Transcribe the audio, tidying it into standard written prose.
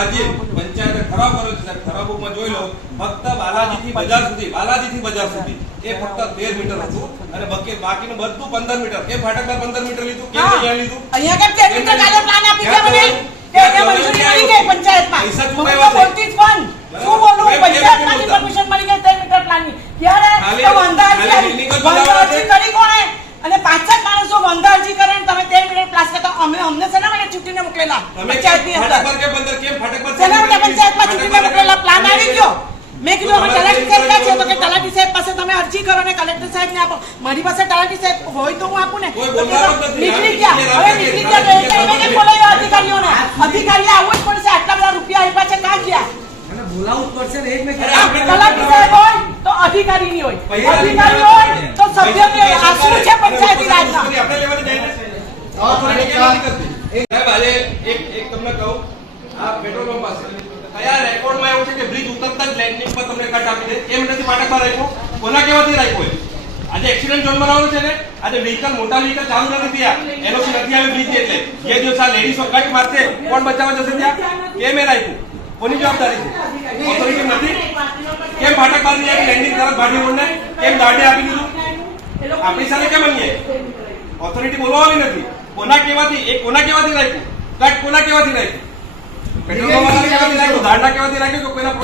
પંચાયતે ઠરાવ કર્યો છે સાહેબ, ઠરાવ બુકમાં જોઈ લો, ફક્ત બાલાજીથી બજાર સુધી એ ફક્ત 13 મીટર હતું અને બાકીનું બધું 15 મીટર. કેમ ફાટકમાં 15 મીટર લીધું? કેમ અહીંયા લીધું? અહીંયા કેમ 13 મીટર કાલે પ્લાન આપી છે મને કે અહીંયા મંજૂરી મળી ગઈ પંચાયતમાં. પૈસા હું ચૂકવ્યા તો બોલતી જ પણ શું બોલું, પંચાયતમાંથી પરમિશન મળી ગઈ 13 મીટર પ્લાનની. ત્યારે તો વંદારજી કરી કોણે? અને 5-7 માણસો વંદારજી કરે ને તમે 13 મીટર પ્લાસ કરતા અમને શેના માટે ચૂંટીને મોકલેલા પંચાયતની અંદર? પંચાયતમાં ચૂંટીને મોકલેલા પ્લાન આવી ગયો. મેં કીધું અમે તલાટી સાહેબ ક્યાં છે? તો કે તલાટી સાહેબ પાસે તમે અરજી કરો ને કલેક્ટર સાહેબ ને આપો. મારી પાસે તલાટી સાહેબ હોય તો હું આપું ને. નીકળી ગયા, હવે નીકળી ગયા તો એને બોલાવ્યા અધિકારીઓને. અધિકારીએ આવવું જ પડશે, આટલા બધા રૂપિયા આપ્યા છે, ક્યાં ગયા? બોલાવવું પડશે ને. એક તલાટી સાહેબ હોય તો અધિકારી ની હોય, અધિકારી હોય તો સભ્ય ની હોય. આ શું છે પંચાયતી રાજના? આપણે લેવાની જાય ને સાહેબ. આજે એક તમને કહું, આ પેટ્રોલ પંપ પાસે કયા રેકોર્ડમાં એવું છે કે બ્રિજ ઉતરતા જ લેન્ડિંગ પર તમને કટ આપી દે? કેમ નથી ફાટકમાં રાખ્યો? કોના કેવાથી રાખ્યો? આજે એક્સિડન્ટ ઝોન બનાવવાનો છે ને, આજે વ્હીકલ મોટા વ્હીકલ ચાલુ નથી થયા, એનઓસી નથી આવી બ્રિજ એટલે જે દિવસ આ લેડીઝો કટ મારશે કોણ બચાવવા જશે ત્યાં? કેમ એ રાખ્યું? કોની જવાબદારી છે? ઓથોરિટી નથી? કેમ ફાટક બાર ની લેન્ડિંગ તરફ ભાડી રોડ ને કેમ દાડે આપી દીધું? આપણી સાથે કેમ અન્યાય? ઓથોરિટી બોલવાની નથી. કોના કેવાથી રાખ્યું? કટ કોના કેવાથી રાખ્યું? પેટ્રોલ પંપ વાળા કેવાથી રાખ્યું? ધારણા કેવાથી રાખ્યું કે કોઈના